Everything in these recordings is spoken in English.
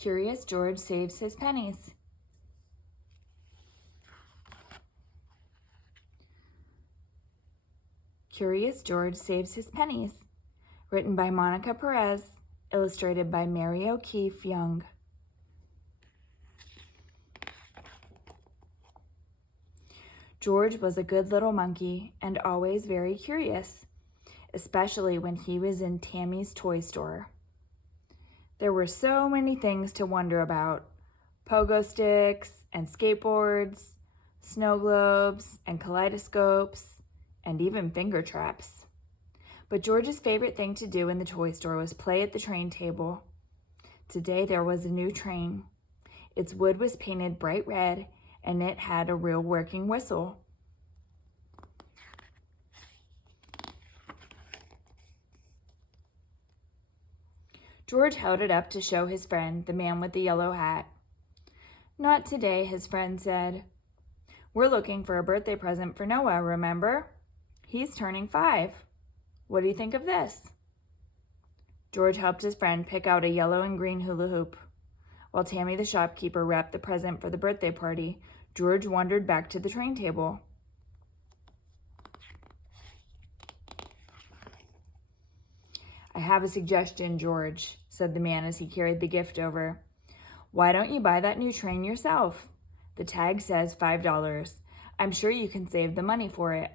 Curious George saves his pennies. Curious George saves his pennies. Written by Monica Perez, illustrated by Mary O'Keefe Young. George was a good little monkey and always very curious, especially when he was in Tammy's toy store. There were so many things to wonder about: pogo sticks and skateboards, snow globes and kaleidoscopes, and even finger traps. But George's favorite thing to do in the toy store was play at the train table. Today there was a new train. Its wood was painted bright red, and it had a real working whistle. George held it up to show his friend, the man with the yellow hat. "Not today," his friend said. "We're looking for a birthday present for Noah, remember? He's turning 5. What do you think of this?" George helped his friend pick out a yellow and green hula hoop. While Tammy the shopkeeper wrapped the present for the birthday party, George wandered back to the train table. "I have a suggestion, George," said the man as he carried the gift over. "Why don't you buy that new train yourself? The tag says $5. I'm sure you can save the money for it."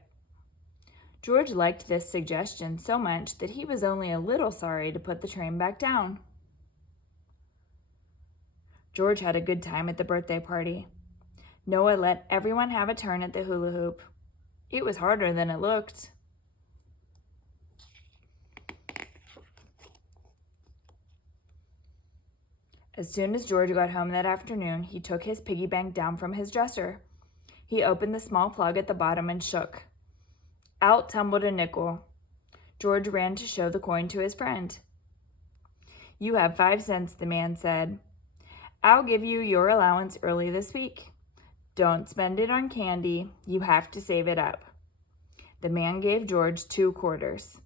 George liked this suggestion so much that he was only a little sorry to put the train back down. George had a good time at the birthday party. Noah let everyone have a turn at the hula hoop. It was harder than it looked. As soon as George got home that afternoon, he took his piggy bank down from his dresser. He opened the small plug at the bottom and shook. Out tumbled a nickel. George ran to show the coin to his friend. "You have 5 cents, the man said. "I'll give you your allowance early this week. Don't spend it on candy. You have to save it up." The man gave George 2 quarters.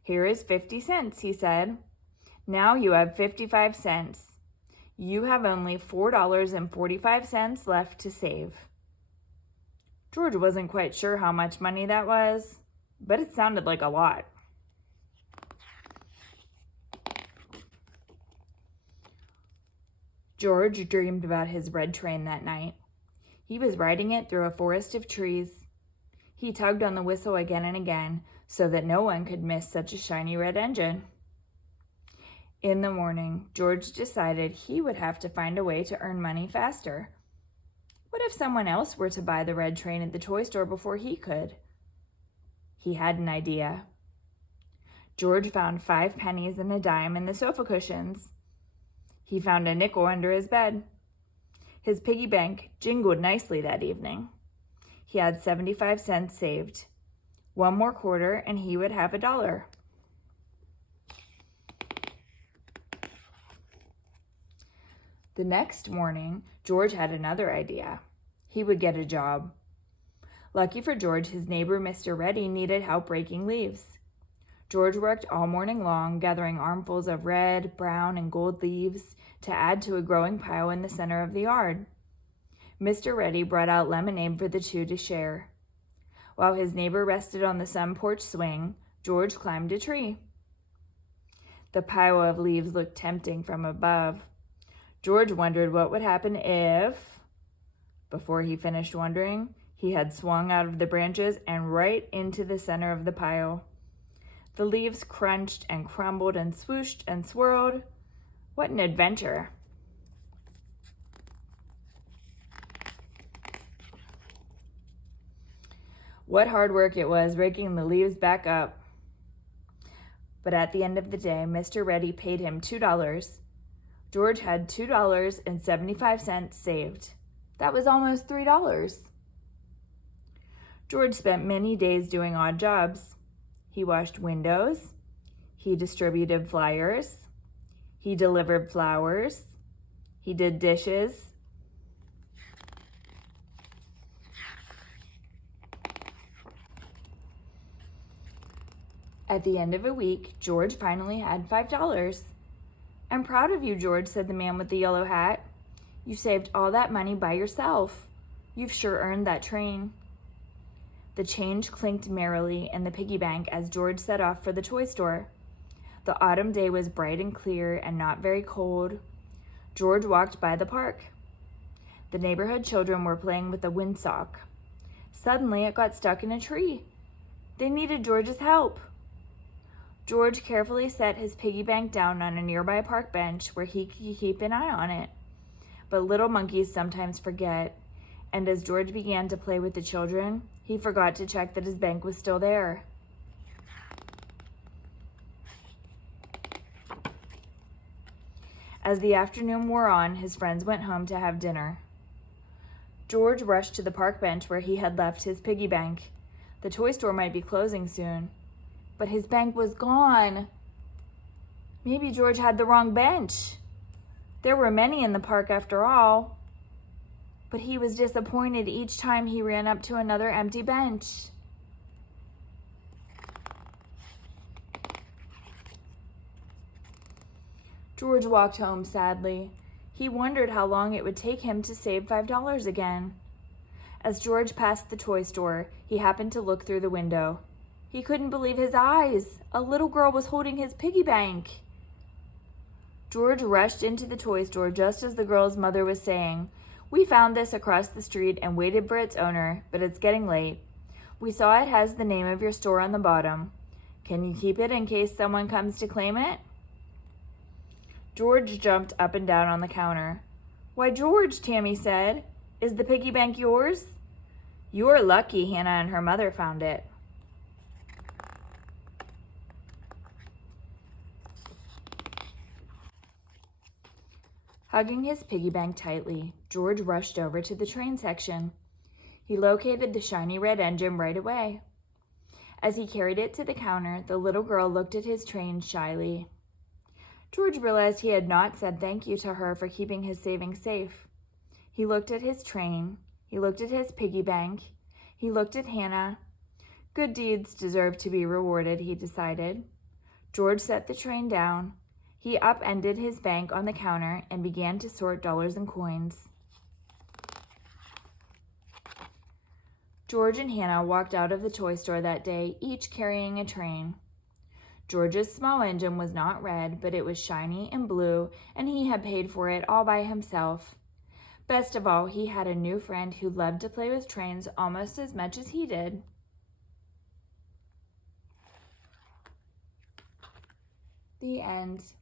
"Here is 50 cents, he said. "Now you have 55 cents. You have only $4.45 left to save." George wasn't quite sure how much money that was, but it sounded like a lot. George dreamed about his red train that night. He was riding it through a forest of trees. He tugged on the whistle again and again so that no one could miss such a shiny red engine. In the morning, George decided he would have to find a way to earn money faster. What if someone else were to buy the red train at the toy store before he could? He had an idea. George found 5 pennies and a dime in the sofa cushions. He found a nickel under his bed. His piggy bank jingled nicely that evening. He had 75 cents saved. 1 more quarter and he would have $1. The next morning, George had another idea. He would get a job. Lucky for George, his neighbor, Mr. Reddy, needed help raking leaves. George worked all morning long, gathering armfuls of red, brown, and gold leaves to add to a growing pile in the center of the yard. Mr. Reddy brought out lemonade for the 2 to share. While his neighbor rested on the sun porch swing, George climbed a tree. The pile of leaves looked tempting from above. George wondered what would happen if, before he finished wondering, he had swung out of the branches and right into the center of the pile. The leaves crunched and crumbled and swooshed and swirled. What an adventure! What hard work it was raking the leaves back up. But at the end of the day, Mr. Reddy paid him $2. George had $2.75 saved. That was almost $3. George spent many days doing odd jobs. He washed windows. He distributed flyers. He delivered flowers. He did dishes. At the end of a week, George finally had $5. "I'm proud of you, George," said the man with the yellow hat. "You saved all that money by yourself. You've sure earned that train." The change clinked merrily in the piggy bank as George set off for the toy store. The autumn day was bright and clear and not very cold. George walked by the park. The neighborhood children were playing with a windsock. Suddenly, it got stuck in a tree. They needed George's help. George carefully set his piggy bank down on a nearby park bench where he could keep an eye on it. But little monkeys sometimes forget, and as George began to play with the children, he forgot to check that his bank was still there. As the afternoon wore on, his friends went home to have dinner. George rushed to the park bench where he had left his piggy bank. The toy store might be closing soon, but his bank was gone. Maybe George had the wrong bench. There were many in the park after all. But he was disappointed each time he ran up to another empty bench. George walked home sadly. He wondered how long it would take him to save $5 again. As George passed the toy store, he happened to look through the window. He couldn't believe his eyes. A little girl was holding his piggy bank. George rushed into the toy store just as the girl's mother was saying, "We found this across the street and waited for its owner, but it's getting late. We saw it has the name of your store on the bottom. Can you keep it in case someone comes to claim it?" George jumped up and down on the counter. "Why, George," Tammy said, "is the piggy bank yours?" "You're lucky Hannah and her mother found it." Hugging his piggy bank tightly, George rushed over to the train section. He located the shiny red engine right away. As he carried it to the counter, the little girl looked at his train shyly. George realized he had not said thank you to her for keeping his savings safe. He looked at his train. He looked at his piggy bank. He looked at Hannah. Good deeds deserve to be rewarded, he decided. George set the train down. He upended his bank on the counter and began to sort dollars and coins. George and Hannah walked out of the toy store that day, each carrying a train. George's small engine was not red, but it was shiny and blue, and he had paid for it all by himself. Best of all, he had a new friend who loved to play with trains almost as much as he did. The end.